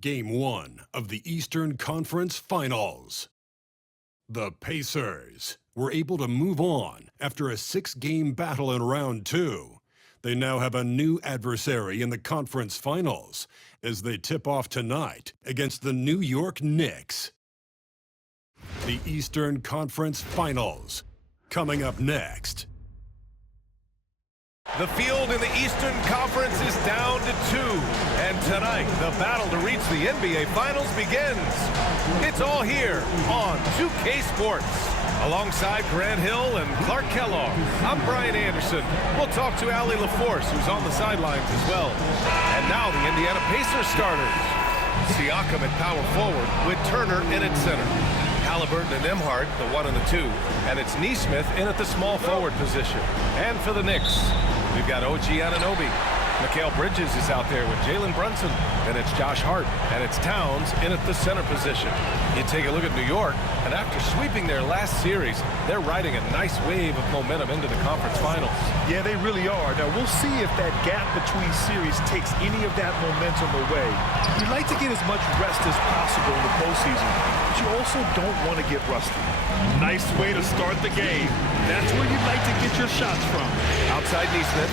Game 1 of the Eastern Conference Finals. The Pacers were able to move on after a 6-game battle in round 2. They now have a new adversary in the conference finals as they tip off tonight against the New York Knicks. The Eastern Conference Finals, coming up next. The field in the Eastern Conference is down to 2, and tonight the battle to reach the NBA Finals begins. It's all here on 2K Sports. Alongside Grant Hill and Clark Kellogg, I'm Brian Anderson. We'll talk to Allie LaForce, who's on the sidelines as well. And now the Indiana Pacers starters. Siakam at power forward with Turner in at center. Halliburton and Nembhard, the 1 and the 2. And it's Nesmith in at the small forward position. And for the Knicks, we've got OG Anunoby. Mikal Bridges is out there with Jalen Brunson. And it's Josh Hart. And it's Towns in at the center position. You take a look at New York, and after sweeping their last series, they're riding a nice wave of momentum into the conference finals. Yeah, they really are. Now, we'll see if that gap between series takes any of that momentum away. You'd like to get as much rest as possible in the postseason, but you also don't want to get rusty. Nice way to start the game. That's where you'd like to get your shots from. Outside Nesmith.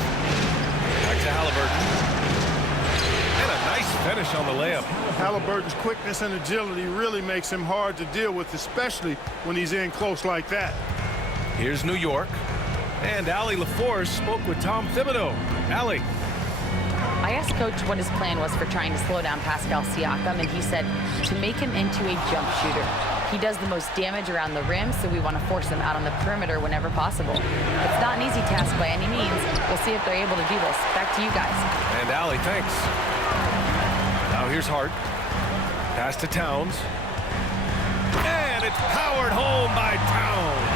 Back to Halliburton. And a nice finish on the layup. Halliburton's quickness and agility really makes him hard to deal with, especially when he's in close like that. Here's New York. And Allie LaForce spoke with Tom Thibodeau. Allie. I asked Coach what his plan was for trying to slow down Pascal Siakam, and he said to make him into a jump shooter. He does the most damage around the rim, so we want to force him out on the perimeter whenever possible. It's not an easy task by any means. We'll see if they're able to do this. Back to you guys. And Allie, thanks. Now here's Hart. Pass to Towns. And it's powered home by Towns.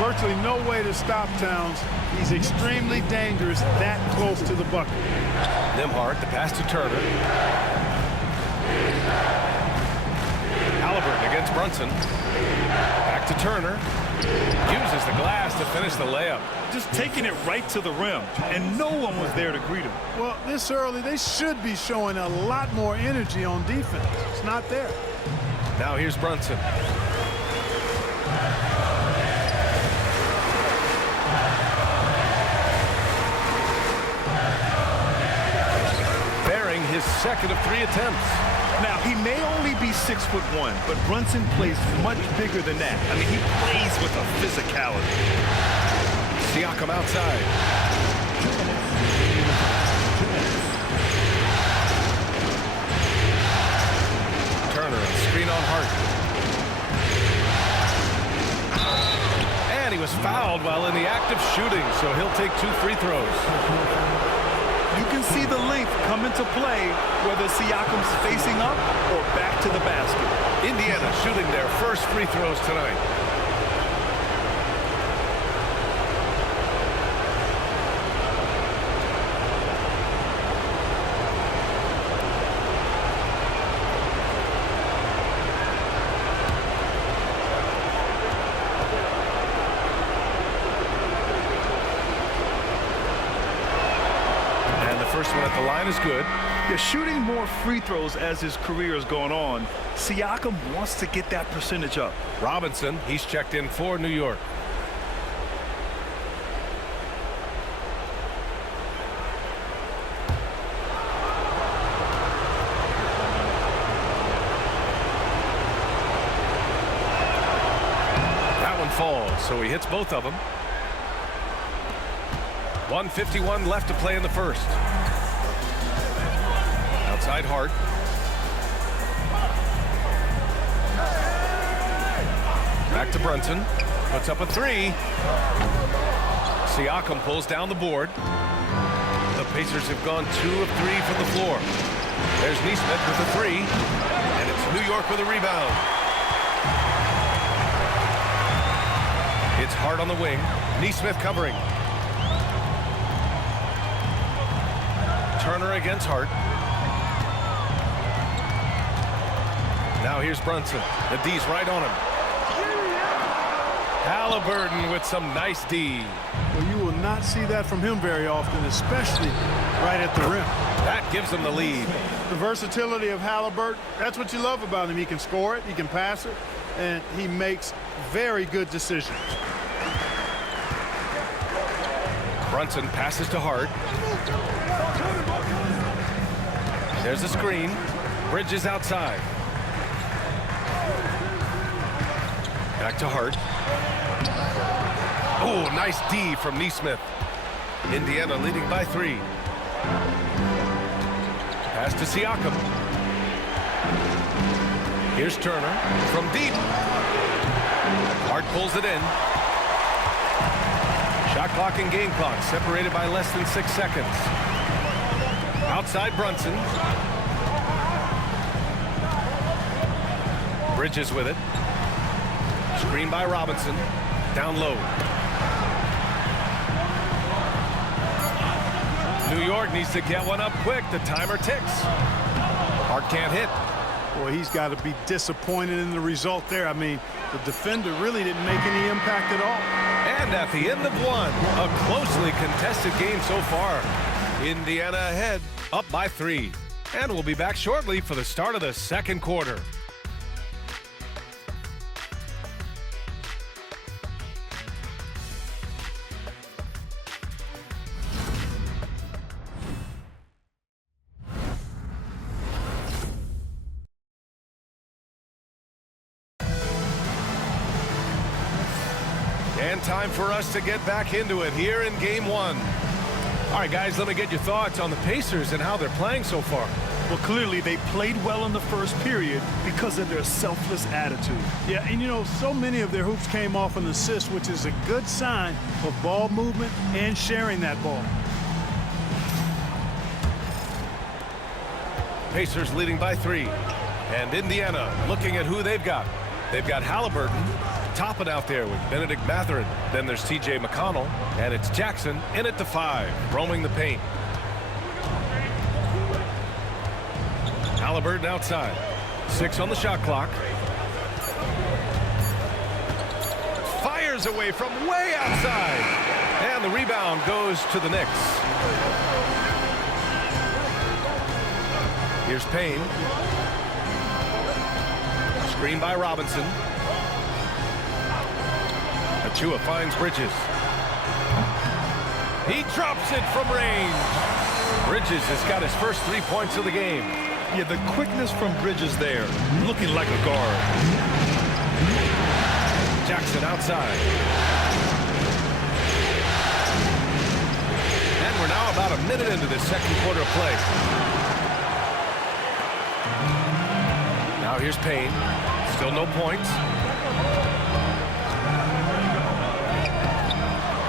Virtually no way to stop Towns. He's extremely dangerous that close to the bucket. Nembhard, the pass to Turner. Halliburton against Brunson. Back to Turner. Uses the glass to finish the layup. Just taking it right to the rim, and no one was there to greet him. Well, this early, they should be showing a lot more energy on defense. It's not there. Now here's Brunson. Bearing his second of 3 attempts. Now, he may only be 6'1", but Brunson plays much bigger than that. I mean, he plays with a physicality. Siakam outside. Turner, screen on Hart. And he was fouled while in the act of shooting, so he'll take 2 free throws. You can see the length come into play, whether Siakam's facing up or back to the basket. Indiana shooting their first free throws tonight. First one at the line is good. Yeah, shooting more free throws as his career is going on. Siakam wants to get that percentage up. Robinson, he's checked in for New York. That one falls, so he hits both of them. 1:51 left to play in the first. Outside Hart. Back to Brunson. Puts up a 3. Siakam pulls down the board. The Pacers have gone 2 of 3 from the floor. There's Nesmith with a 3. And it's New York with a rebound. It's Hart on the wing. Nesmith covering. Turner against Hart. Now here's Brunson. The D's right on him. Halliburton with some nice D. Well, you will not see that from him very often, especially right at the rim. That gives them the lead. The versatility of Halliburton, that's what you love about him. He can score it, he can pass it, and he makes very good decisions. Brunson passes to Hart. There's a screen. Bridges outside. Back to Hart. Oh, nice D from Neesmith. Indiana leading by 3. Pass to Siakam. Here's Turner from deep. Hart pulls it in. Shot clock and game clock separated by less than 6 seconds. Outside Brunson. Bridges with it. Screen by Robinson. Down low. New York needs to get one up quick. The timer ticks. Hart can't hit. Boy, he's got to be disappointed in the result there. I mean, the defender really didn't make any impact at all. And at the end of one, a closely contested game so far. Indiana ahead, up by 3. And we'll be back shortly for the start of the second quarter. And time for us to get back into it here in game 1. All right, guys, let me get your thoughts on the Pacers and how they're playing so far. Well, clearly they played well in the first period because of their selfless attitude. Yeah, and you know, so many of their hoops came off an assist, which is a good sign of ball movement and sharing that ball. Pacers leading by 3. And Indiana looking at who they've got. They've got Halliburton topping out there with Benedict Mathurin. Then there's T.J. McConnell, and it's Jackson in at the 5, roaming the paint. Halliburton outside. 6 on the shot clock. Fires away from way outside. And the rebound goes to the Knicks. Here's Payne. Screen by Robinson. Achua finds Bridges. He drops it from range. Bridges has got his first 3 points of the game. Yeah, the quickness from Bridges there, looking like a guard. Jackson outside. And we're now about a minute into the second quarter of play. Now here's Payne. Still no points.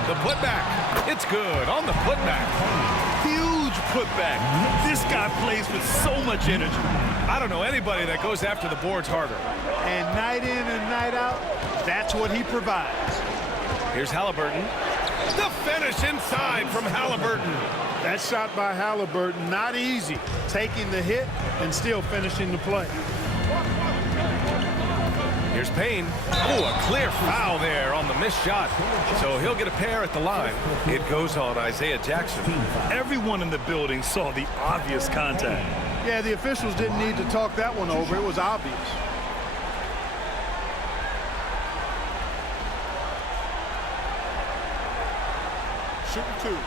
The putback. It's good on the putback. Huge putback. This guy plays with so much energy. I don't know anybody that goes after the boards harder. And night in and night out, that's what he provides. Here's Halliburton. The finish inside from Halliburton. That shot by Halliburton, not easy. Taking the hit and still finishing the play. Here's Payne. Oh, a clear foul there on the missed shot. So he'll get a pair at the line. It goes on Isaiah Jackson. Everyone in the building saw the obvious contact. Yeah, the officials didn't need to talk that one over. It was obvious. Shooting 2.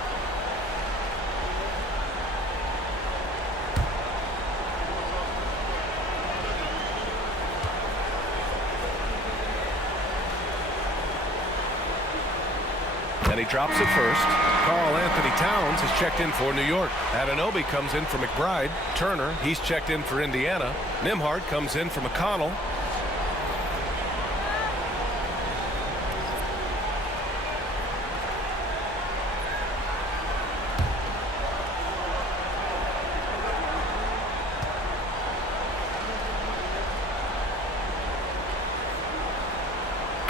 And he drops it first. Karl Anthony Towns has checked in for New York. Anunoby comes in for McBride. Turner, he's checked in for Indiana. Nembhard comes in for McConnell.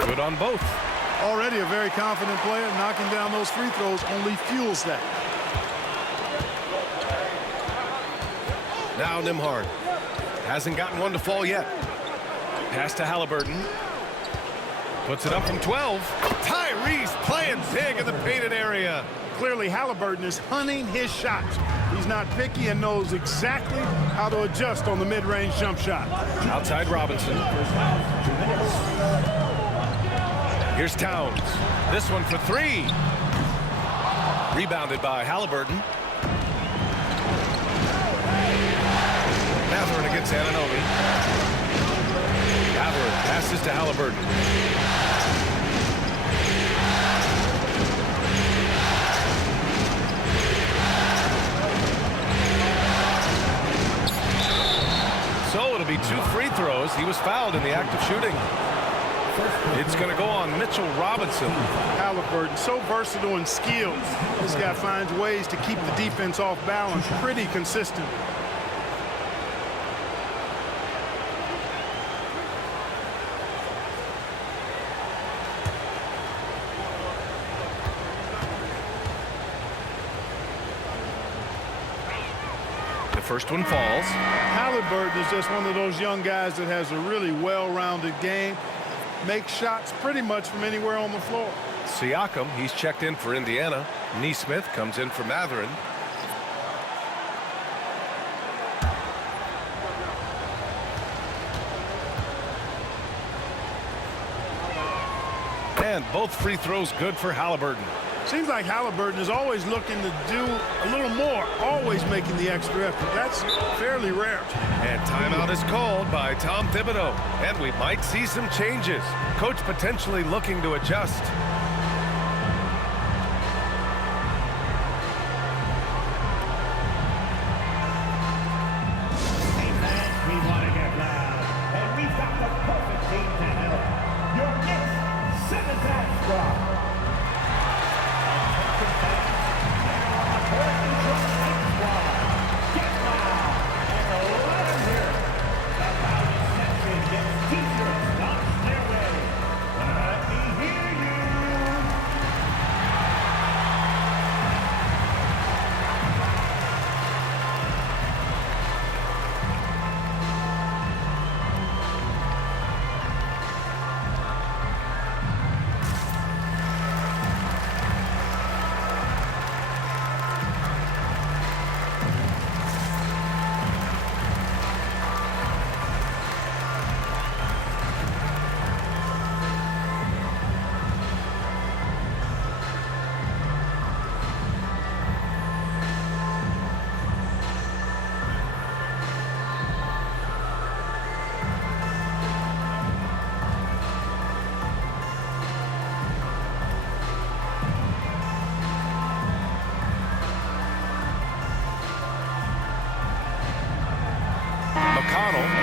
Good on both. Already a very confident player. Knocking down those free throws only fuels that. Now Nembhard hasn't gotten one to fall yet. Pass to Halliburton. Puts it up from 12. Tyrese playing big in the painted area. Clearly, Halliburton is hunting his shots. He's not picky and knows exactly how to adjust on the mid-range jump shot. Outside Robinson. Here's Towns. This one for 3. Rebounded by Halliburton. Mathurin against Anunoby. Mathurin passes to Halliburton. So it'll be 2 free throws. He was fouled in the act of shooting. It's going to go on Mitchell Robinson. Halliburton, so versatile and skilled. This guy finds ways to keep the defense off balance pretty consistently. The first one falls. Halliburton is just one of those young guys that has a really well-rounded game. Makes shots pretty much from anywhere on the floor. Siakam, he's checked in for Indiana. Nesmith comes in for Mathurin. And both free throws good for Halliburton. Seems like Halliburton is always looking to do a little more, always making the extra effort. That's fairly rare. And timeout is called by Tom Thibodeau. And we might see some changes. Coach potentially looking to adjust. Hey fans, we want to get loud. And we've got the perfect team to help. Your Knicks 7th squad.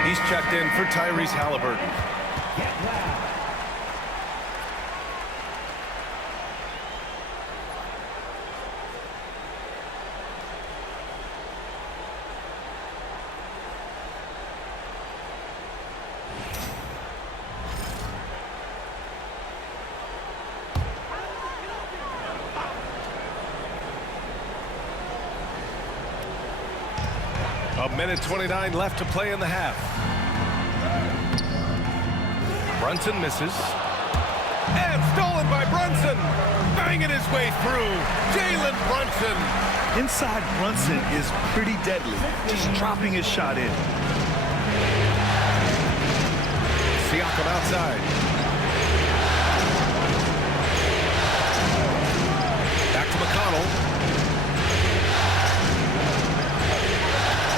He's checked in for Tyrese Halliburton. A minute 29 left to play in the half. Brunson misses. And stolen by Brunson. Banging his way through. Jalen Brunson. Inside Brunson is pretty deadly. Just dropping his shot in. Siakam outside. Back to McConnell.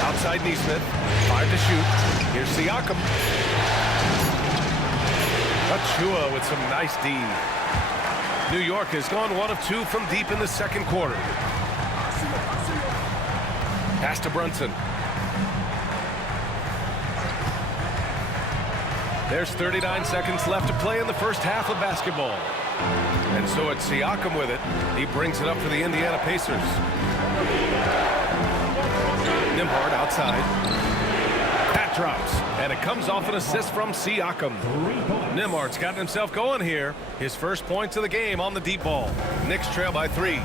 Outside Nesmith. 5 to shoot. Here's Siakam. Achua with some nice D. New York has gone 1 of 2 from deep in the second quarter. Pass to Brunson. There's 39 seconds left to play in the first half of basketball. And so it's Siakam with it. He brings it up for the Indiana Pacers. Nembhard outside. That drops, and it comes off an assist from Siakam. Nembhard's gotten himself going here. His first points of the game on the deep ball. Knicks trail by 3.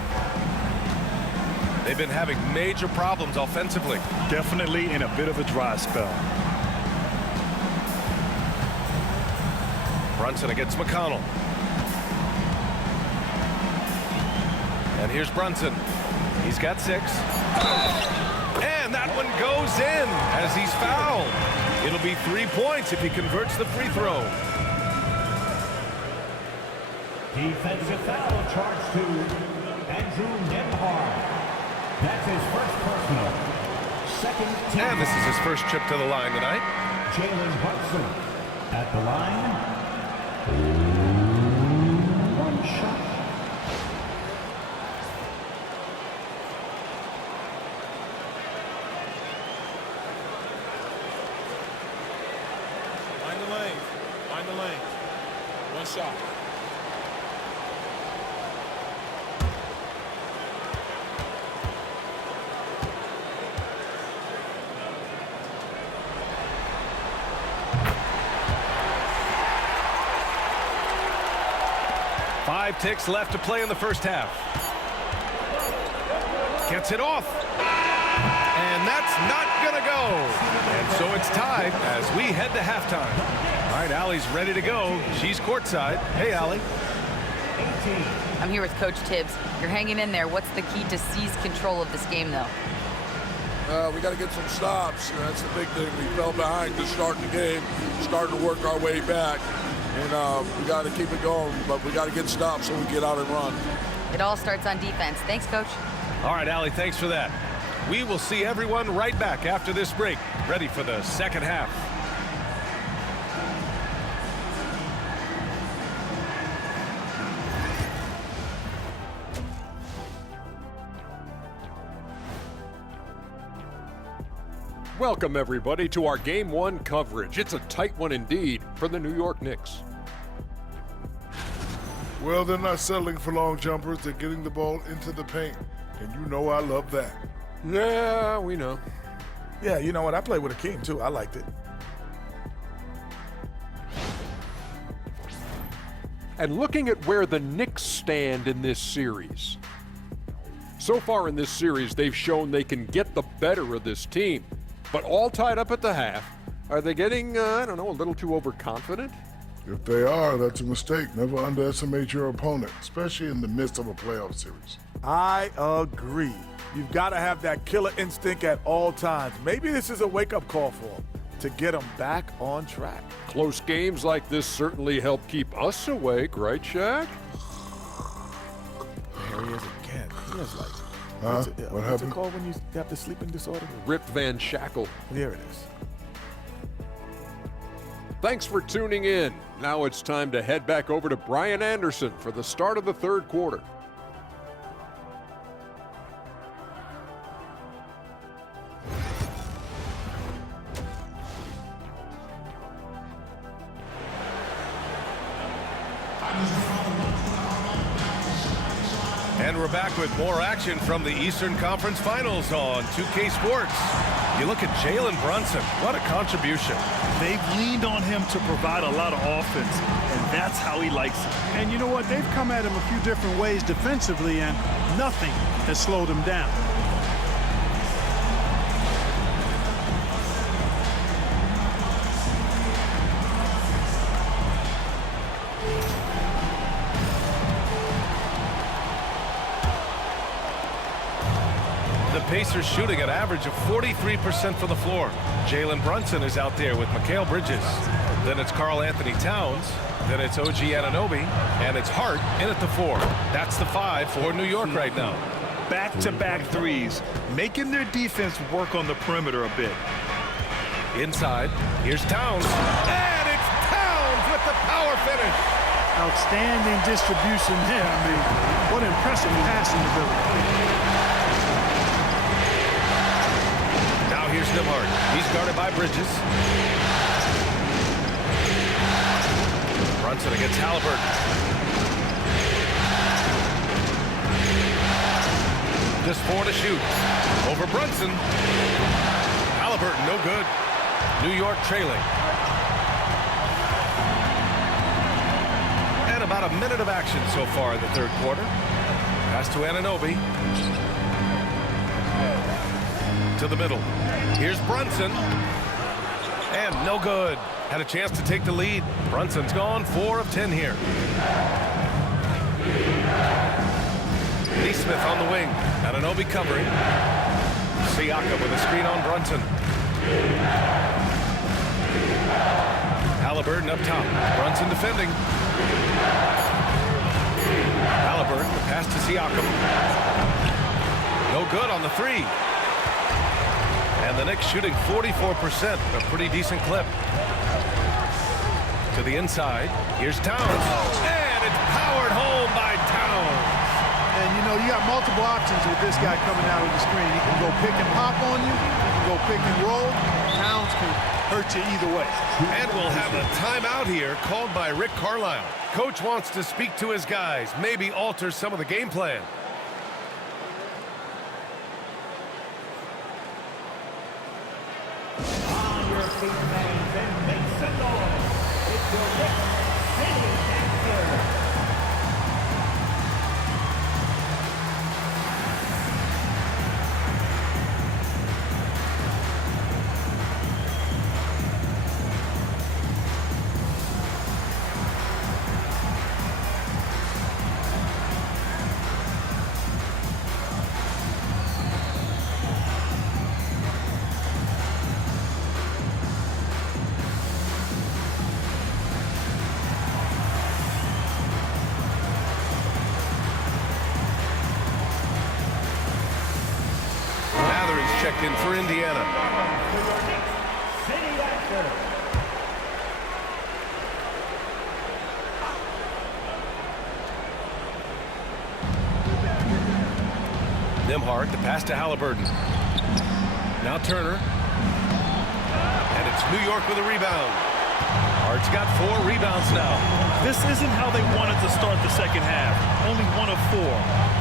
They've been having major problems offensively. Definitely in a bit of a dry spell. Brunson against McConnell. And here's Brunson. He's got 6. And that one goes in as he's fouled. It'll be 3 points if he converts the free throw. Defensive foul charged to Andrew Nembhard. That's his first personal. Second team. And this is his first trip to the line tonight. Jalen Brunson at the line. 1 shot. Find the lane. Find the lane. 1 shot. Five ticks left to play in the first half. Gets it off. And that's not going to go. And so it's tied as we head to halftime. All right, Allie's ready to go. She's courtside. Hey, Allie. I'm here with Coach Tibbs. You're hanging in there. What's the key to seize control of this game, though? We got to get some stops. That's the big thing. We fell behind to start the game, starting to work our way back. And we got to keep it going, but we got to get stops so we get out and run. It all starts on defense. Thanks, Coach. All right, Allie, thanks for that. We will see everyone right back after this break, ready for the second half. Welcome, everybody, to our Game 1 coverage. It's a tight one indeed for the New York Knicks. Well, they're not settling for long jumpers. They're getting the ball into the paint. And you know I love that. Yeah, we know. Yeah, you know what? I played with Akeem, too. I liked it. And looking at where the Knicks stand in this series. So far in this series, they've shown they can get the better of this team. But all tied up at the half. Are they getting, I don't know, a little too overconfident? If they are, that's a mistake. Never underestimate your opponent, especially in the midst of a playoff series. I agree. You've got to have that killer instinct at all times. Maybe this is a wake-up call for them to get them back on track. Close games like this certainly help keep us awake, right, Shaq? There he is again. He has like, What what's happened? it called when you have the sleeping disorder? Rip Van Shackle. There it is. Thanks for tuning in. Now it's time to head back over to Brian Anderson for the start of the third quarter. And we're back with more action from the Eastern Conference Finals on 2K Sports. You look at Jalen Brunson. What a contribution. They've leaned on him to provide a lot of offense, and that's how he likes it. And you know what? They've come at him a few different ways defensively, and nothing has slowed him down. The Pacers shooting an average of 43% from the floor. Jalen Brunson is out there with Mikal Bridges. Then it's Karl Anthony Towns. Then it's OG Anunoby. And it's Hart in at the 4. That's the 5 for New York right now. Back-to-back threes, making their defense work on the perimeter a bit. Inside, here's Towns. And it's Towns with the power finish. Outstanding distribution there. I mean, what impressive passing ability. Now here's Nembhard. He's guarded by Bridges. Brunson against Halliburton. Just 4 to shoot. Over Brunson. Halliburton, no good. New York trailing. And about a minute of action so far in the third quarter. Pass to Anunoby. To the middle. Here's Brunson. And no good. Had a chance to take the lead. Brunson's gone 4 of 10 here. Neesmith on the wing. Anunoby covering. Siakam with a screen on Brunson. Halliburton up top. Brunson defending. Halliburton, the pass to Siakam. No good on the 3. And the Knicks shooting 44%, a pretty decent clip. To the inside. Here's Towns. And it's powered home by Towns. And, you know, you got multiple options with this guy coming out of the screen. He can go pick and pop on you. He can go pick and roll. Towns can hurt you either way. And we'll have a timeout here called by Rick Carlisle. Coach wants to speak to his guys, maybe alter some of the game plan. On your feet, fans, and make some noise. It's your Knicks City Dancer. Checked in for Indiana. City Dancer. Nembhard, the pass to Halliburton. Now Turner. And it's New York with a rebound. Hart's got 4 rebounds now. This isn't how they wanted to start the second half. Only 1 of 4.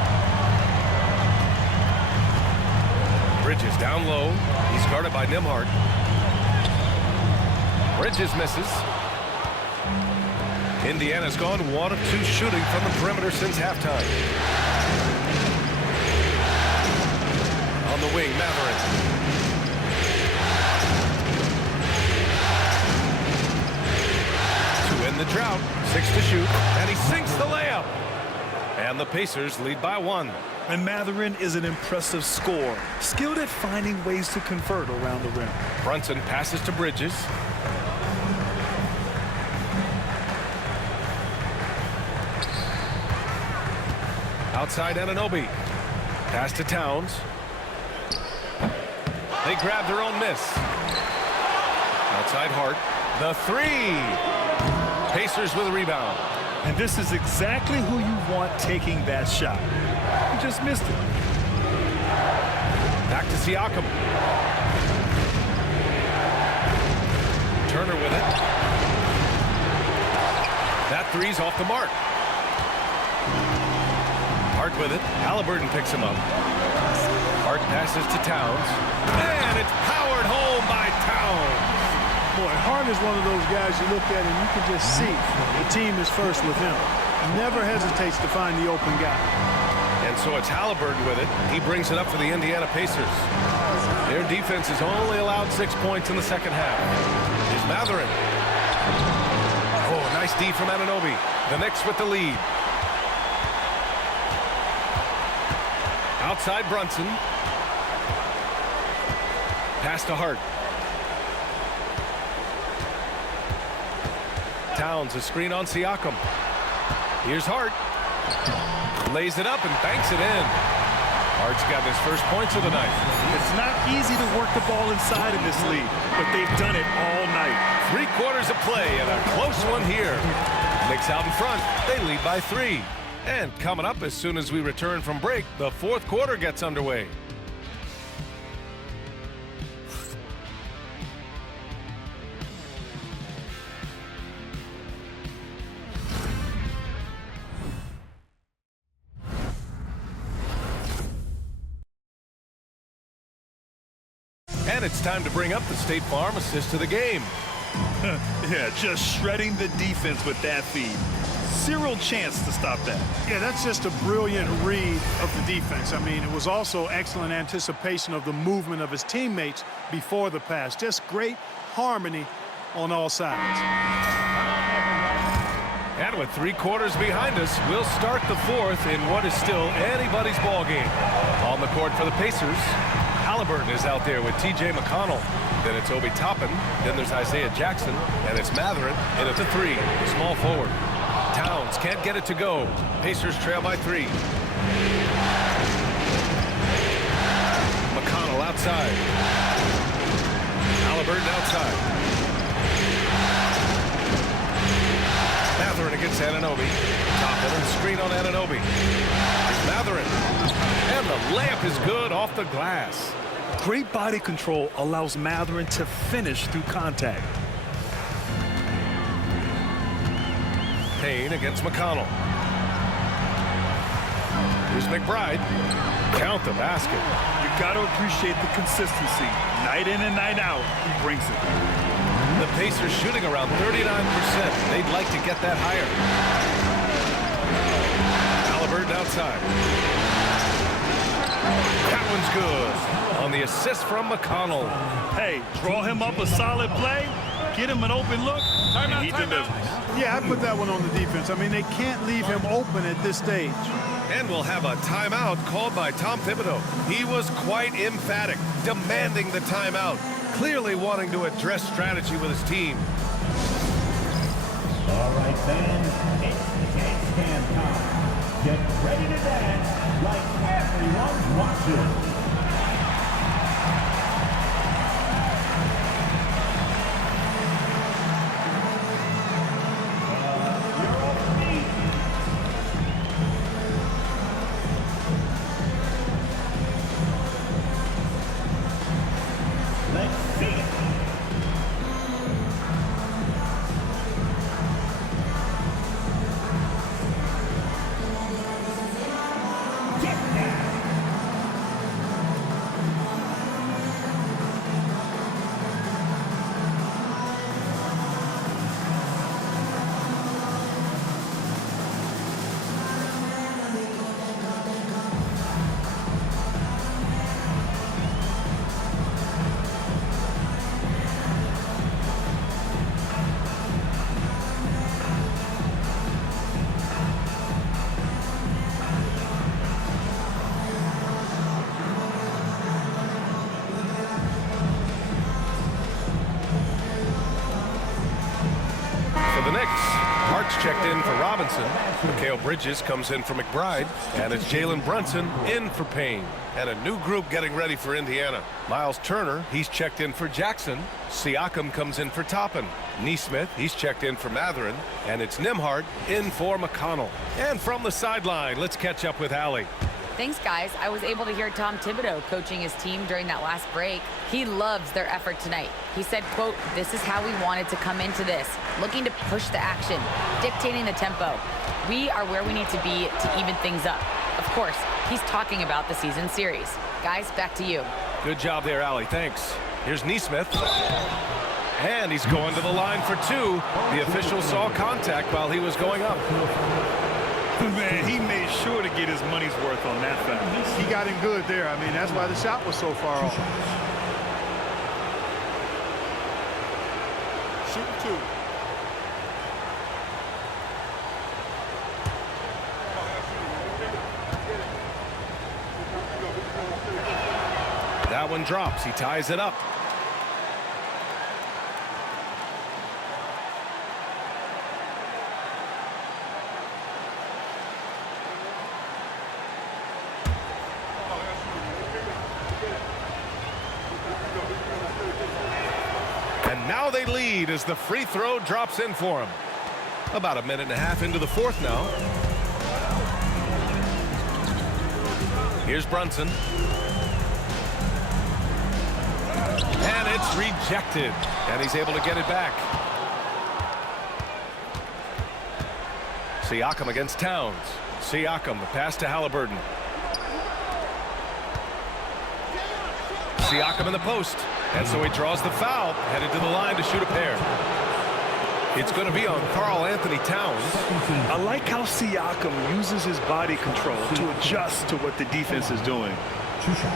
Bridges down low. He's guarded by Nembhard. Bridges misses. Indiana's gone 1 of 2 shooting from the perimeter since halftime. On the wing, Matherin. To end the drought, 6 to shoot, and he sinks the layup. And the Pacers lead by 1. And Matherin is an impressive scorer, skilled at finding ways to convert around the rim. Brunson passes to Bridges. Outside Anunoby. Pass to Towns. They grab their own miss. Outside Hart. The 3. Pacers with a rebound. And this is exactly who you want taking that shot. He just missed it. Back to Siakam. Turner with it. That 3's off the mark. Hart with it. Halliburton picks him up. Hart passes to Towns. And it's powered home by Towns. Boy, Hart is one of those guys you look at and you can just see the team is first with him. He never hesitates to find the open guy. And so it's Halliburton with it. He brings it up for the Indiana Pacers. Their defense has only allowed 6 points in the second half. Here's Matherin. Oh, nice D from Anunoby. The Knicks with the lead. Outside Brunson. Pass to Hart. Towns, a screen on Siakam. Here's Hart. Lays it up and banks it in. Hart's got his first points of the night. It's not easy to work the ball inside in this league, but they've done it all night. 3 quarters of play and a close one here. Knicks out in front. They lead by 3. And coming up as soon as we return from break, the 4th quarter gets underway. And it's time to bring up the State Farm assist to the game. Yeah, just shredding the defense with that feed. Zero chance to stop that. Yeah, that's just a brilliant read of the defense. I mean, it was also excellent anticipation of the movement of his teammates before the pass. Just great harmony on all sides. And with 3 quarters behind us, we'll start the 4th in what is still anybody's ball game. On the court for the Pacers, Halliburton is out there with T.J. McConnell. Then it's Obi Toppin. Then there's Isaiah Jackson. And it's Matherin in at the 3, the small forward. Towns can't get it to go. Pacers trail by 3. McConnell outside. Halliburton outside. Matherin against Anunoby. Toppin and screen on Anunoby. Matherin. And the layup is good off the glass. Great body control allows Matherin to finish through contact. Payne against McConnell. Here's McBride. Count the basket. You got to appreciate the consistency. Night in and night out, he brings it. The Pacers shooting around 39%. They'd like to get that higher. Halliburton outside. That one's good. On the assist from McConnell. Hey, draw him up a solid play, get him an open look, and he delivers. Yeah, I put that one on the defense. I mean, they can't leave him open at this stage. And we'll have a timeout called by Tom Thibodeau. He was quite emphatic, demanding the timeout, clearly wanting to address strategy with his team. All right, fans, it's handstand time. Get ready to dance like everyone's watching. For the Knicks, Parks checked in for Robinson. Mikal Bridges comes in for McBride. And it's Jalen Brunson in for Payne. And a new group getting ready for Indiana. Miles Turner, he's checked in for Jackson. Siakam comes in for Toppin. Nesmith, he's checked in for Matherin. And it's Nembhard in for McConnell. And from the sideline, let's catch up with Allie. Thanks, guys. I was able to hear Tom Thibodeau coaching his team during that last break. He loves their effort tonight. He said, quote, "This is how we wanted to come into this, looking to push the action, dictating the tempo. We are where we need to be to even things up." Of course, he's talking about the season series. Guys, back to you. Good job there, Allie. Thanks. Here's Nesmith. And he's going to the line for 2. The official saw contact while he was going up. Man, he made sure to get his money's worth on that foul. He got him good there. I mean, that's why the shot was so far off. Shooting 2. That one drops. He ties it up. And now they lead as the free throw drops in for him. About a minute and a half into the 4th now. Here's Brunson. And it's rejected. And he's able to get it back. Siakam against Towns. Siakam, the pass to Halliburton. Siakam in the post. And so he draws the foul, headed to the line to shoot a pair. It's going to be on Karl Anthony Towns. I like how Siakam uses his body control to adjust to what the defense is doing.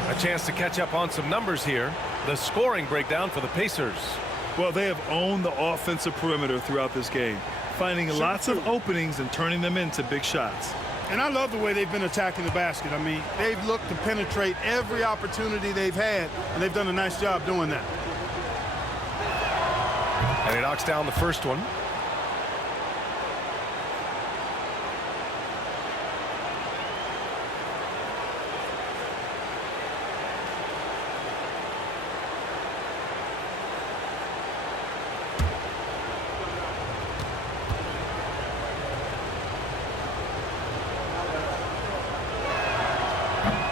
A chance to catch up on some numbers here. The scoring breakdown for the Pacers. Well, they have owned the offensive perimeter throughout this game, finding lots of openings and turning them into big shots. And I love the way they've been attacking the basket. I mean, they've looked to penetrate every opportunity they've had, and they've done a nice job doing that. And he knocks down the first one.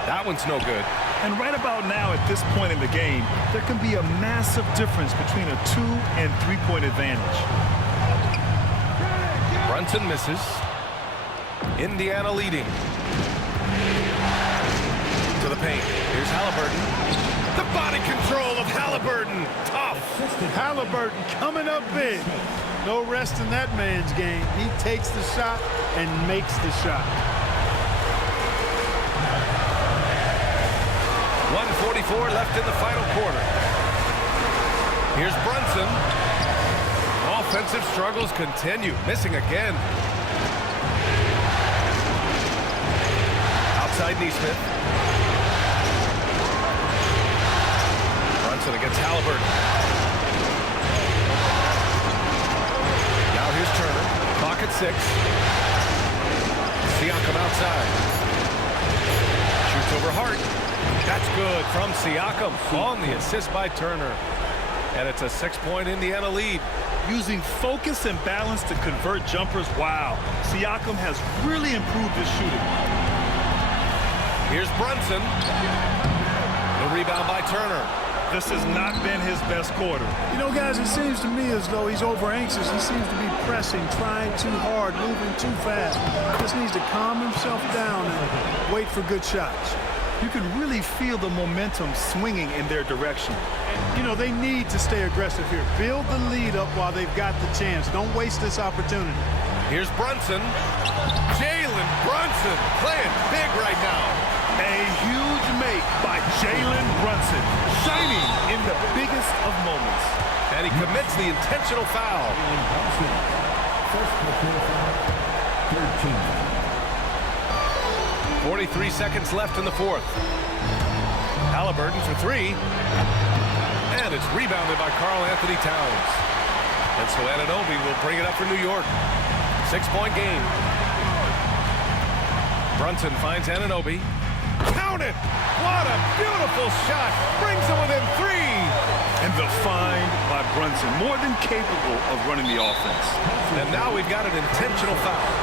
That one's no good. And right about now, at this point in the game, there can be a massive difference between a 2- and 3-point advantage. Brunson misses. Indiana leading. To the paint. Here's Halliburton. The body control of Halliburton. Tough. Halliburton coming up big. No rest in that man's game. He takes the shot and makes the shot. 1:44 left in the final quarter. Here's Brunson. Offensive struggles continue. Missing again. Outside Neesmith. Brunson against Halliburton. Now here's Turner. Clock at 6. Siakam outside. Shoots over Hart. That's good from Siakam on the assist by Turner. And it's a 6-point Indiana lead. Using focus and balance to convert jumpers, wow. Siakam has really improved his shooting. Here's Brunson. The rebound by Turner. This has not been his best quarter. You know, guys, it seems to me as though he's over anxious. He seems to be pressing, trying too hard, moving too fast. Just needs to calm himself down and wait for good shots. You can really feel the momentum swinging in their direction. You know, they need to stay aggressive here. Build the lead up while they've got the chance. Don't waste this opportunity. Here's Brunson. Jalen Brunson playing big right now. A huge make by Jalen Brunson, shining in the biggest of moments. And he commits the intentional foul. 43 seconds left in the fourth. Halliburton for 3. And it's rebounded by Karl-Anthony Towns. And so Anunoby will bring it up for New York. 6-point game. Brunson finds Anunoby. Count it! What a beautiful shot! Brings it within 3! And the find by Brunson, more than capable of running the offense. And now we've got an intentional foul.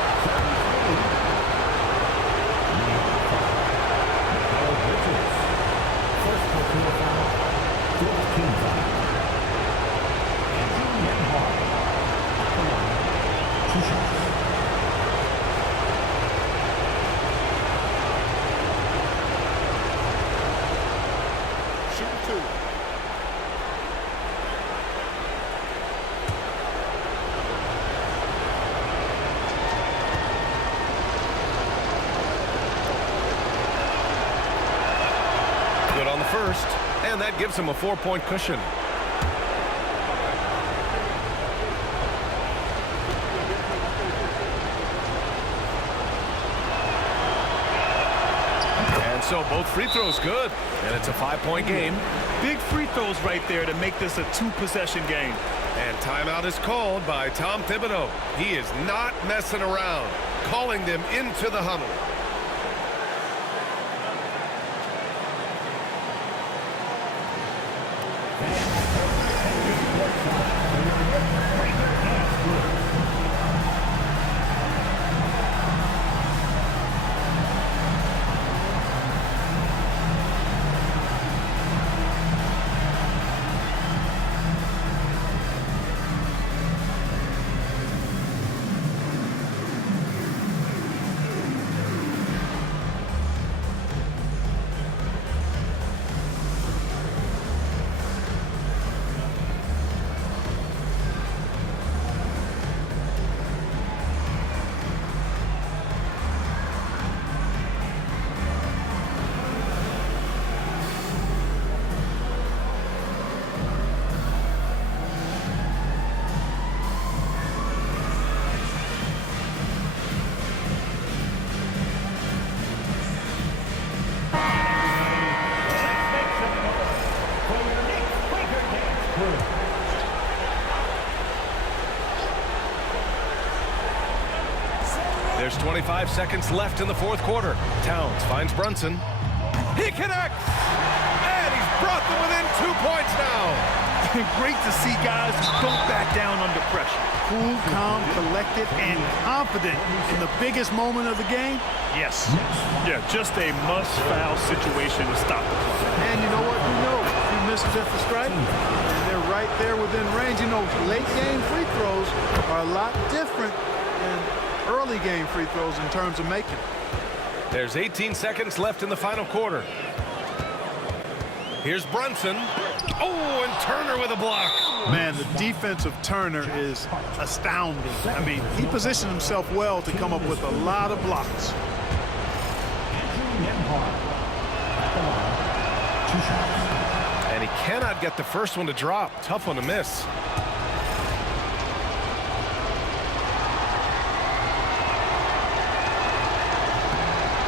Good on the first, and that gives him a 4-point cushion. And so both free throws good, and it's a 5-point game. Big free throws right there to make this a 2-possession game. And timeout is called by Tom Thibodeau. He is not messing around, calling them into the huddle. There's 25 seconds left in the fourth quarter. Towns finds Brunson. He connects! And he's brought them within 2 points now. Great to see guys who don't back down under pressure. Cool, calm, collected, and confident in the biggest moment of the game. Yes. Yeah, just a must-foul situation to stop the clock. And you know what? Who knows? He misses at the strike, and they're right there within range. You know, late game free throws are a lot different than early game free throws in terms of making. There's 18 seconds left in the final quarter. Here's Brunson. Oh, and Turner with a block. Man, the defense of Turner is astounding. I mean, he positioned himself well to come up with a lot of blocks. And he cannot get the first one to drop. Tough one to miss.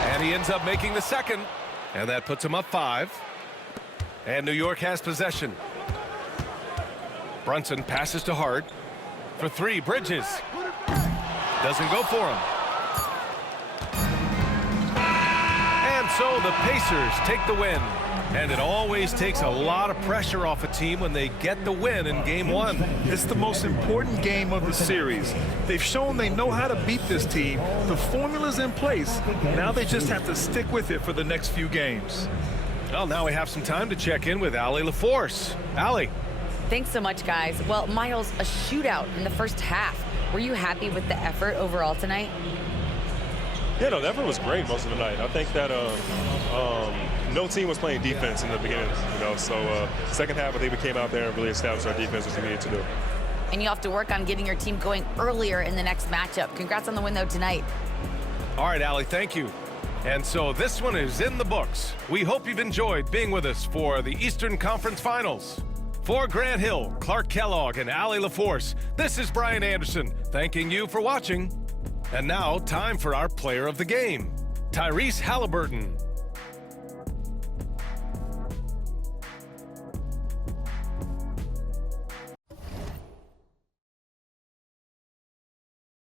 And he ends up making the second. And that puts him up 5. And New York has possession. Brunson passes to Hart. For 3, Bridges. Doesn't go for him. And so the Pacers take the win. And it always takes a lot of pressure off a team when they get the win in Game 1. It's the most important game of the series. They've shown they know how to beat this team. The formula's in place. Now they just have to stick with it for the next few games. Well, now we have some time to check in with Allie LaForce. Allie. Thanks so much, guys. Well, Miles, a shootout in the first half. Were you happy with the effort overall tonight? Yeah, no, the effort was great most of the night. I think that no team was playing defense in the beginning, so second half I think we came out there and really established our defense, which we needed to do. And you have to work on getting your team going earlier in the next matchup. Congrats on the win, though, tonight. All right, Allie, thank you. And so this one is in the books. We hope you've enjoyed being with us for the Eastern Conference Finals. For Grant Hill, Clark Kellogg, and Allie LaForce, this is Brian Anderson, thanking you for watching. And now, time for our player of the game, Tyrese Halliburton.